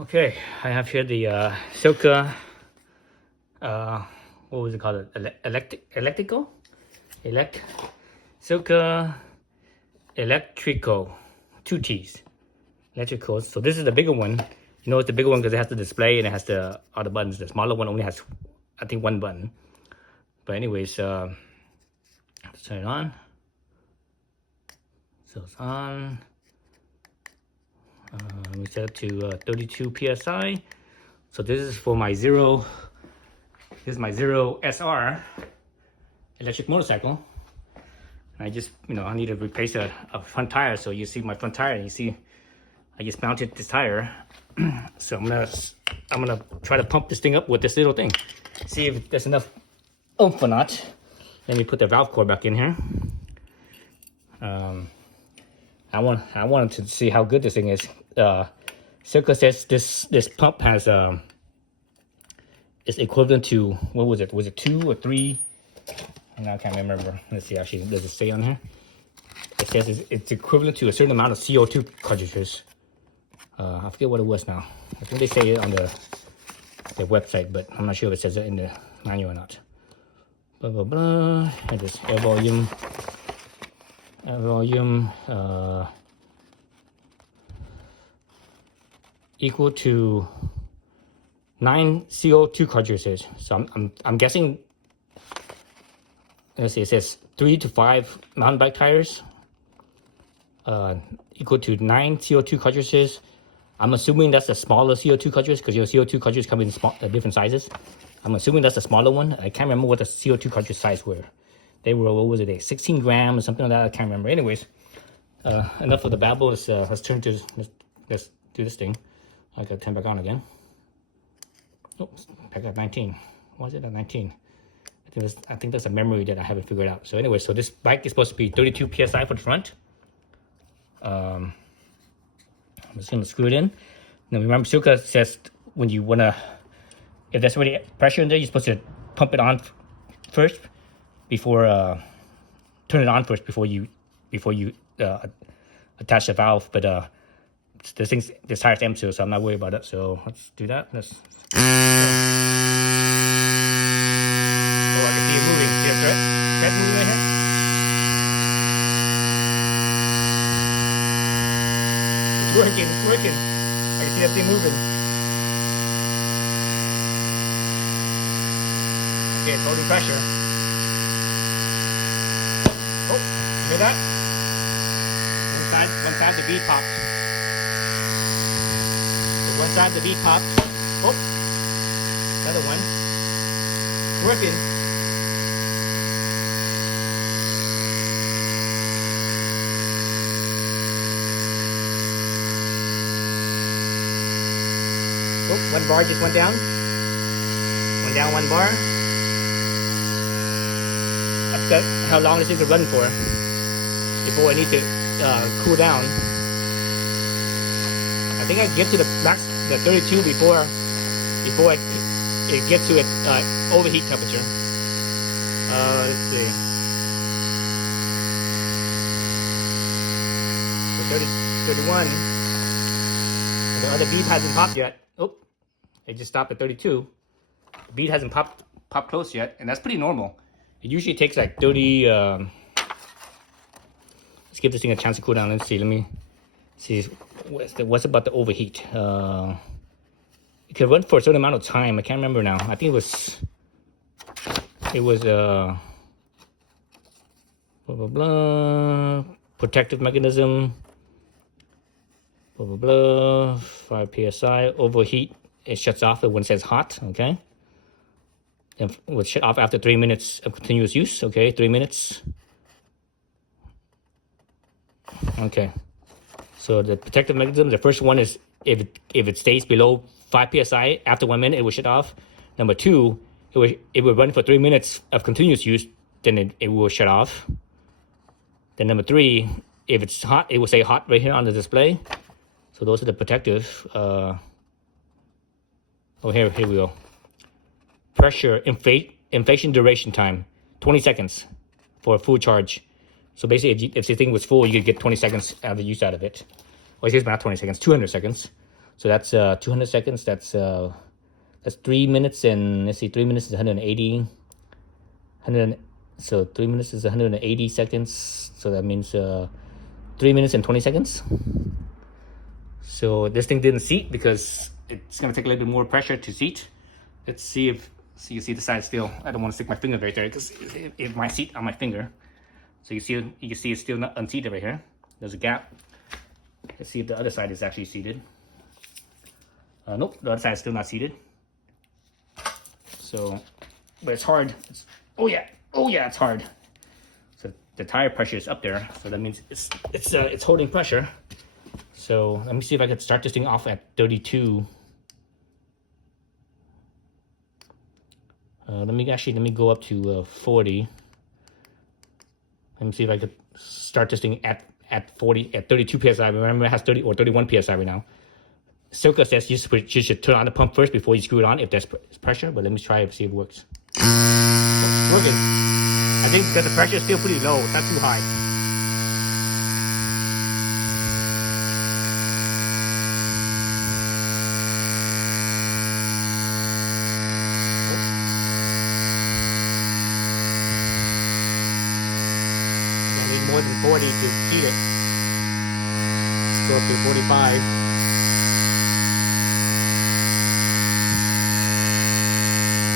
Okay, I have here the Silca, what was it called? Electrico? Silca Electrico, 2 T's. Electrical. So this is the bigger one. You know it's the bigger one because it has the display and it has the other buttons. The smaller one only has, I think, 1 button. But anyways, let's turn it on. So it's on. Let me set it to 32 psi. So this is for my Zero. This is my Zero SR electric motorcycle. And I just, I need to replace a front tire. So you see my front tire, and you see I just mounted this tire. So I'm gonna try to pump this thing up with this little thing. See if there's enough oomph or not. Let me put the valve core back in here. I wanted to see how good this thing is. Silca says this pump has is equivalent to, what was it? Was it 2 or 3? I can't remember. Let's see. Actually, does it say on here? It says it's equivalent to a certain amount of CO2 cartridges. I forget what it was now. I think they say it on the website, but I'm not sure if it says it in the manual or not. Blah blah blah. And this air volume. Equal to 9 CO2 cartridges. So I'm guessing. Let's see. It says 3 to 5 mountain bike tires. Equal to 9 CO2 cartridges. I'm assuming that's the smaller CO2 cartridge because your CO2 cartridges come in different sizes. I'm assuming that's the smaller one. I can't remember what the CO2 cartridge size were. They were, what was it, 16 grams or something like that. I can't remember. Anyways, enough of the babble. Let's turn to, let's do this thing. I gotta turn back on again. Oh, back at 19. Why is it at 19? I think that's a memory that I haven't figured out. So anyway, so this bike is supposed to be 32 psi for the front. I'm just gonna screw it in. Now remember, Silca says when you wanna, if there's already pressure in there, you're supposed to pump it on first before turn it on first before you attach the valve. But this tire's empty, so I'm not worried about it. So let's do that. Oh, I can see it moving. See the thread moving right here? It's working. I can see that thing moving. Okay, it's holding pressure. Oh, you hear that? One side the bead popped. So one side the bead popped. Oh, another one. It's working. Oh, 1 bar just went down. Went down 1 bar. That's good. How long is it to run for before I need to cool down? I think I get to the max, the 32 before it gets to its overheat temperature. Let's see. So 31. The other bead hasn't popped yet. Oh, it just stopped at 32. The bead hasn't popped close yet, and that's pretty normal. It usually takes like 30. Let's give this thing a chance to cool down. Let's see. Let me see. What's about the overheat? It could run for a certain amount of time. I can't remember now. I think it was blah blah blah. Protective mechanism. Blah blah blah. 5 psi. Overheat. It shuts off when it says hot. Okay. Then it will shut off after 3 minutes of continuous use. Okay, 3 minutes. Okay. So the protective mechanism, the first one is if it stays below 5 psi after 1 minute, it will shut off. Number 2, it will run for 3 minutes of continuous use, then it will shut off. Then number 3, if it's hot, it will say hot right here on the display. So those are the protective. Here we go. Pressure, inflation duration time, 20 seconds for a full charge. So basically, if the thing was full, you could get 20 seconds of the use out of it. Or excuse me, not 20 seconds, 200 seconds. So that's 200 seconds. That's 3 minutes and let's see, 3 minutes is 180. 100. So 3 minutes is 180 seconds. So that means 3 minutes and 20 seconds. So this thing didn't seat because it's gonna take a little bit more pressure to seat. Let's see if you see the side still. I don't want to stick my finger right there because it might seat on my finger. So you can see it's still not unseated right here. There's a gap. Let's see if the other side is actually seated. Nope, the other side is still not seated. So, but it's hard. Oh yeah, it's hard. So the tire pressure is up there. So that means it's holding pressure. So let me see if I could start this thing off at 32. Let me go up to 40. Let me see if I could start this thing at 32 psi. Remember, it has 30 or 31 psi right now. Silca says you should turn on the pump first before you screw it on if there's pressure. But let me try it, see if it works. It's working. I think because the pressure is still pretty low. It's not too high. More than 40 to seat it. Go up to 45.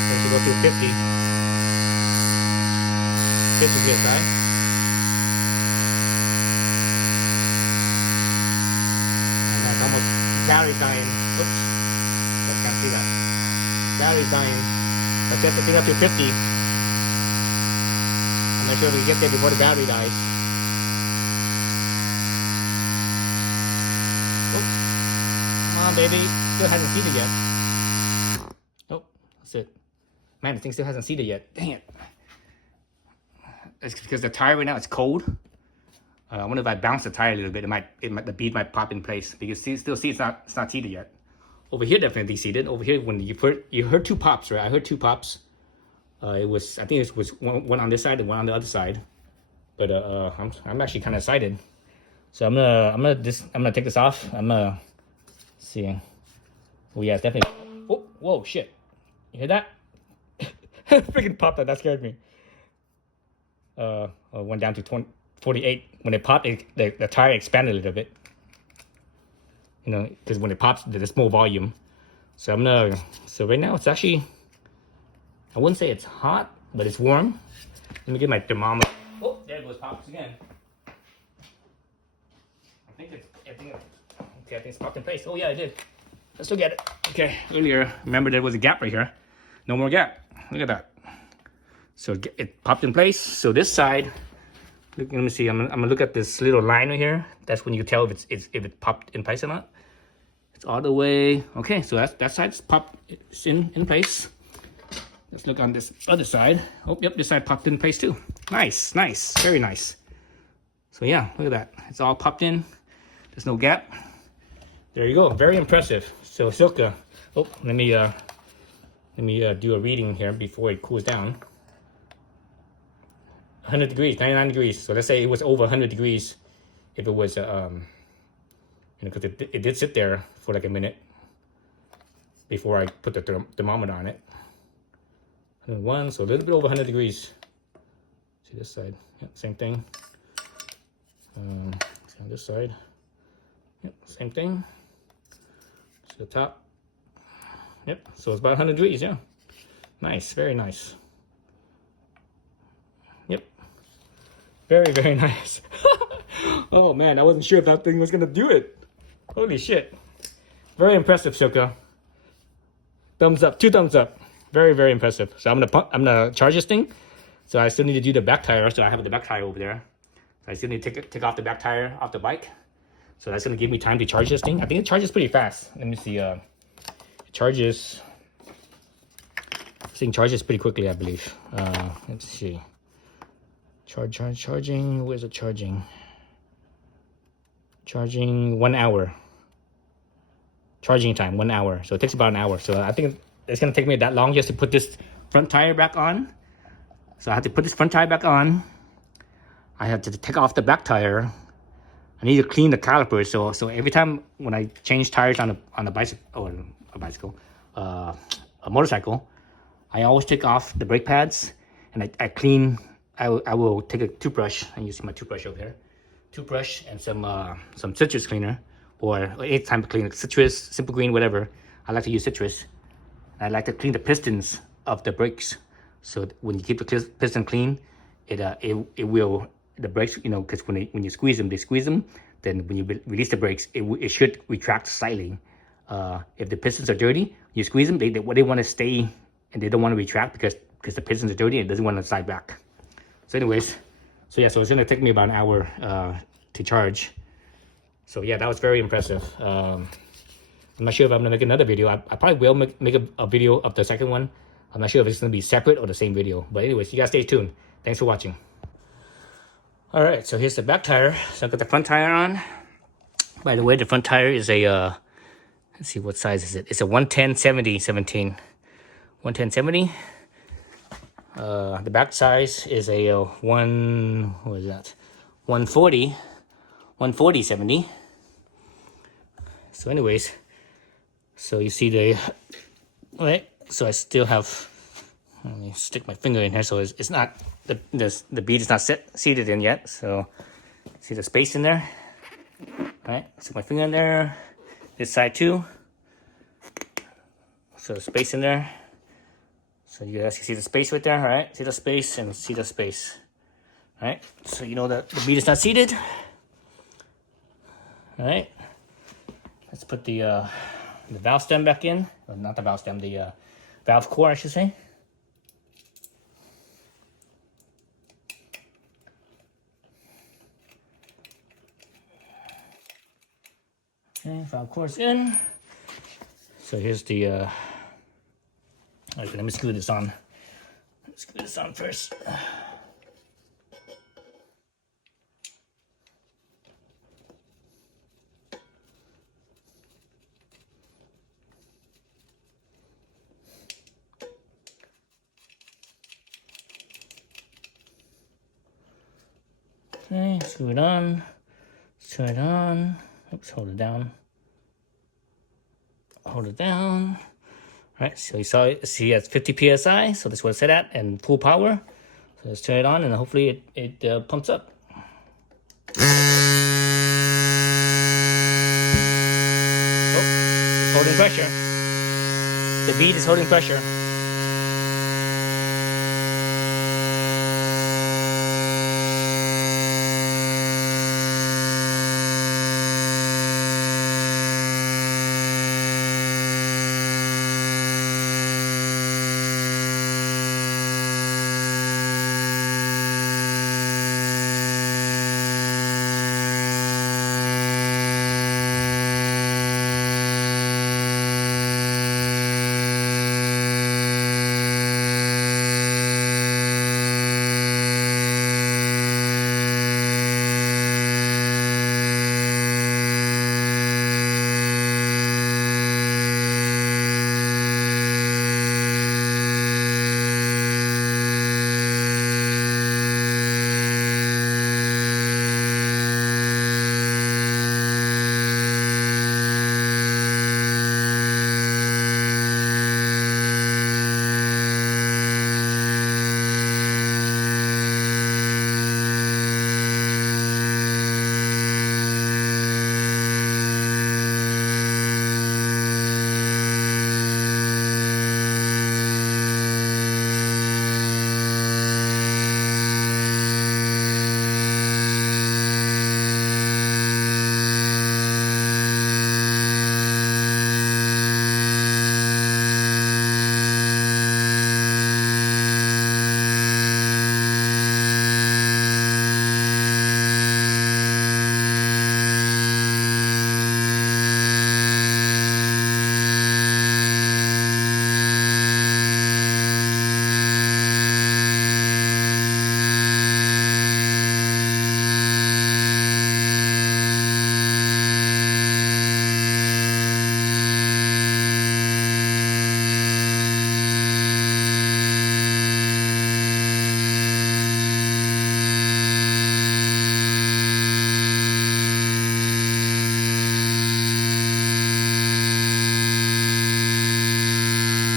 Then to go to 50. 50 psi. And that's almost battery dying. Oops. I can't see that. Battery's dying. Let's get the thing up to 50. I'm not sure if we can get there before the battery dies. Come on, baby. Still hasn't seated yet. Oh, that's it. Man, the thing still hasn't seated yet. Dang it. It's because the tire right now is cold. I wonder if I bounce the tire a little bit, the bead might pop in place. Because still see it's not seated yet. Over here definitely seated. Over here, when you heard two pops, right? I heard two pops. I think it was one on this side and one on the other side. But I'm actually kind of excited. So I'm gonna take this off. I'm gonna see. Oh yeah, it's definitely. Oh, whoa, shit! You hear that? Freaking popped that scared me. Went down to 48. When it popped, the tire expanded a little bit. You know, because when it pops, there's more volume. So so right now it's actually, I wouldn't say it's hot, but it's warm. Let me get my thermometer. Oh, there goes pops again. I think it's popped in place. Oh yeah, it did. Let's look at it. Okay, earlier, remember there was a gap right here. No more gap. Look at that. So it popped in place. So this side, let me see. I'm gonna look at this little line right here. That's when you tell if it popped in place or not. It's all the way. Okay, so that side's popped. It's in place. Let's look on this other side. Oh, yep, this side popped in place too. Nice, very nice. So yeah, look at that. It's all popped in. There's no gap. There you go. Very impressive. So Silca. Oh, let me do a reading here before it cools down. 100 degrees, 99 degrees. So let's say it was over 100 degrees. If it was, because it did sit there for like a minute before I put the thermometer on it. 101, so a little bit over 100 degrees. See this side, yep, same thing. See on this side, yep, same thing. See the top, yep. So it's about 100 degrees, yeah. Nice, very nice. Yep, very nice. Oh man, I wasn't sure if that thing was gonna do it. Holy shit! Very impressive, Silca. Thumbs up, 2 thumbs up. Very impressive. So I'm gonna charge this thing. So I still need to do the back tire. So I have the back tire over there. So I still need to take off the back tire off the bike. So that's gonna give me time to charge this thing. I think it charges pretty fast. Let me see. It charges. This thing charges pretty quickly, I believe. Let's see. Charging. Where's it charging? Charging 1 hour. Charging time 1 hour. So it takes about an hour. So I think it's gonna take me that long just to put this front tire back on. So I have to put this front tire back on. I have to take off the back tire. I need to clean the calipers. So every time when I change tires on a bicycle or a motorcycle, I always take off the brake pads and I clean. I will take a toothbrush, and you see my toothbrush over here, toothbrush and some citrus cleaner, or any time to clean citrus, simple green, whatever. I like to use citrus. I like to clean the pistons of the brakes. So when you keep the piston clean, it will, the brakes, because when you squeeze them, they squeeze them. Then when you release the brakes, it should retract slightly. If the pistons are dirty, you squeeze them, they want to stay and they don't want to retract because the pistons are dirty and it doesn't want to slide back. So anyways, so it's gonna take me about an hour to charge. So yeah, that was very impressive. I'm not sure if I'm gonna make another video. I probably will make a video of the second one. I'm not sure if it's gonna be separate or the same video. But anyways, you guys stay tuned. Thanks for watching. All right, so here's the back tire. So I've got the front tire on. By the way, the front tire is a, let's see, what size is it? It's a 110/70/17. 110/70. The back size is a 140/70. So anyways, so you see the, right? So I still have, let me stick my finger in here. So it's not, the bead is not seated in yet. So see the space in there? All right, stick my finger in there. This side too. So the space in there. So you guys can see the space right there, all right? See the space and see the space. All right, so you know that the bead is not seated. All right, let's put the valve stem back in. Well, not the valve stem, the valve core, I should say. Okay, valve core's in. So here's the, okay, let me screw this on. Let's screw this on first. Okay, screw it on. Turn it on. Oops, hold it down. Hold it down. All right, so you see it's 50 psi, so that's what it's set at, and full power. So let's turn it on, and hopefully it pumps up. Oh, it's holding pressure. The bead is holding pressure.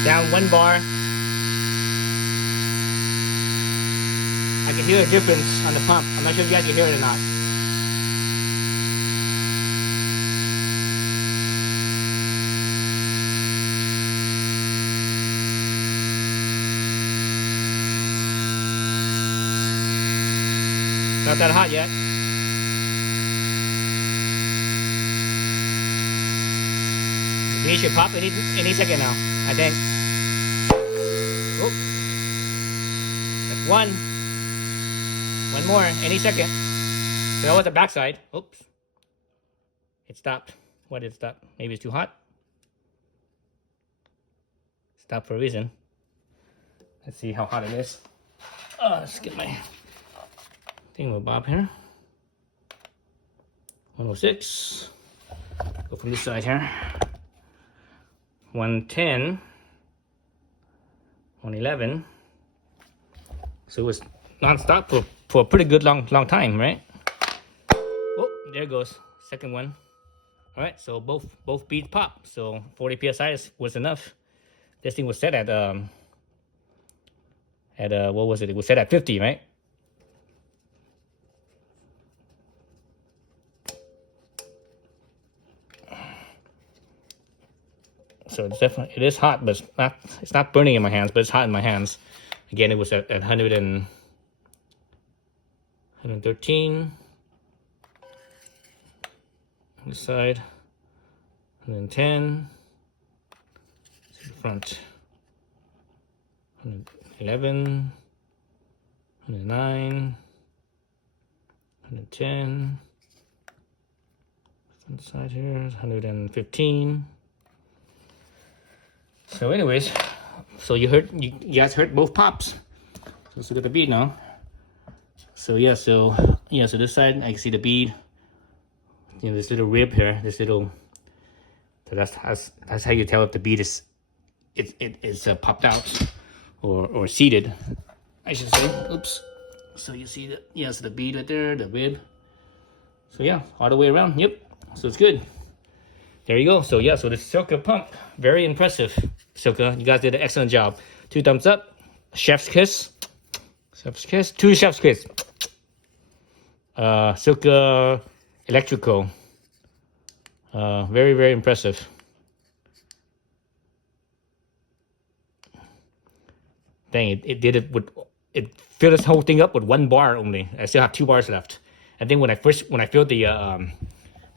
Down 1 bar. I can hear a difference on the pump. I'm not sure if you guys can hear it or not. Not that hot yet. The bead should pop any second now, I think. Oh, that's 1. 1 more, any second. So that was the backside. Oops. It stopped. Why did it stop? Maybe it's too hot. Stop for a reason. Let's see how hot it is. Let's get my thingamabob here. 106. Go from this side here. 110. 111. So it was non-stop for a pretty good long time, right? Oh, there goes. Second one. All right, so both beads pop. So 40 psi was enough. This thing was set at what was it? It was set at 50, right? So it's definitely, it is hot, but it's not burning in my hands, but it's hot in my hands. Again, it was at 113. On this side, 110. To the front, 111, 109, 110. Front side here, 115. So anyways, so you guys heard both pops. So let's look at the bead now. So so this side I can see the bead. You know, this little rib here, this little. So that's how you tell if the bead is popped out or seated, I should say. Oops. So you see so the bead right there, the rib. So yeah, all the way around. Yep. So it's good. There you go. So yeah, so the Silca pump, very impressive. Silca, you guys did an excellent job. 2 thumbs up. Chef's kiss. Chef's kiss. 2 chef's kiss. Silca Electtrico. Very, very impressive. Dang, it did it with, it filled this whole thing up with 1 bar only. I still have 2 bars left. I think when I filled the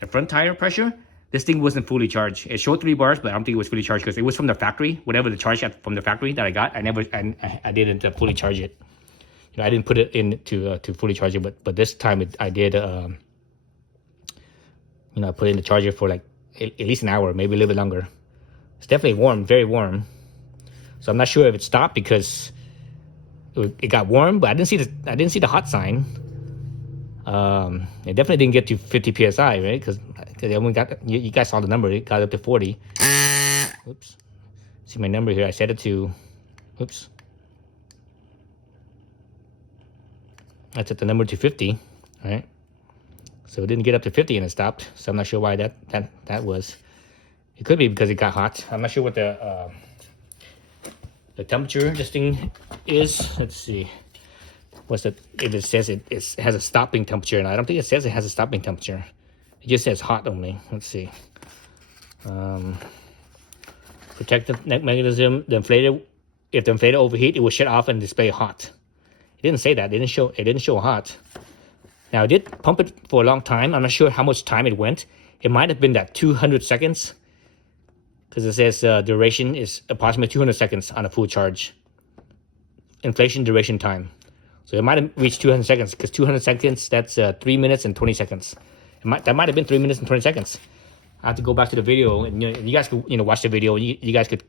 front tire pressure, this thing wasn't fully charged. It showed 3 bars, but I don't think it was fully charged because it was from the factory. Whatever the charge from the factory that I got, I didn't fully charge it. You know, I didn't put it in to fully charge it, but this time I did. You know, I put it in the charger for like at least an hour, maybe a little bit longer. It's definitely warm, very warm. So I'm not sure if it stopped because it got warm, but I didn't see the hot sign. It definitely didn't get to 50 psi, right? Because I only got, you guys saw the number. It got up to 40. Oops. See my number here. I set it to. Oops. I set the number to 50. All right. So it didn't get up to 50 and it stopped. So I'm not sure why that was. It could be because it got hot. I'm not sure what the temperature this thing is. Let's see. What's it? If it says it has a stopping temperature, and I don't think it says it has a stopping temperature. It just says hot only. Let's see. Protective mechanism. The inflator. If the inflator overheat, it will shut off and display hot. It didn't say that. It didn't show hot. Now I did pump it for a long time. I'm not sure how much time it went. It might have been that 200 seconds, because it says duration is approximately 200 seconds on a full charge. Inflation duration time. So it might have reached 200 seconds, because 200 seconds, that's 3 minutes and 20 seconds. That might have been 3 minutes and 20 seconds. I have to go back to the video, and you guys could watch the video. You guys could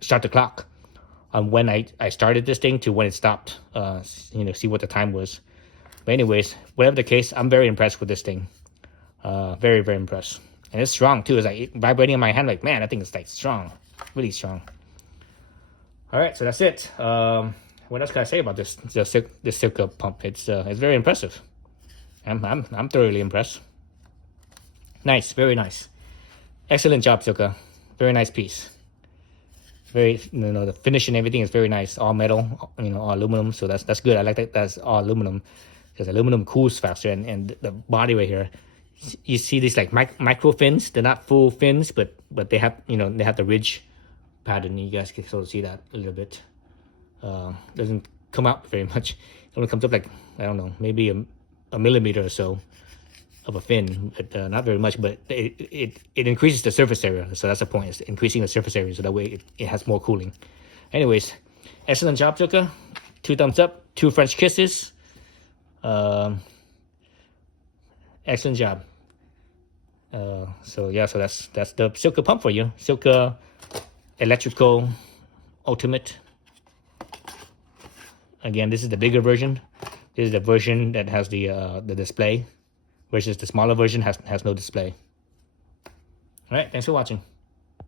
start the clock on when I started this thing to when it stopped. See what the time was. But anyways, whatever the case, I'm very impressed with this thing. Very, very impressed. And it's strong too. It's like vibrating in my hand. Like, man, I think it's like strong, really strong. All right, so that's it. What else can I say about this Silca pump? It's very impressive. I'm thoroughly impressed. Nice, very nice. Excellent job, Silca. Very nice piece. very, the finish and everything is very nice. All metal, all aluminum. So that's good. I like that that's all aluminum, because aluminum cools faster. And the body right here, you see these like micro fins. They're not full fins, but they have they have the ridge pattern. You guys can sort of see that a little bit. Doesn't come out very much. It only comes up like, I don't know, maybe a millimeter or so of a fin, but not very much. But it increases the surface area, so that's the point. It's increasing the surface area, so that way it has more cooling. Anyways, excellent job, Silca. 2 thumbs up, 2 French kisses. Excellent job. So that's the Silca pump for you. Silca Electtrico Ultimate. Again, this is the bigger version. This is the version that has the display, versus the smaller version has no display. All right, thanks for watching.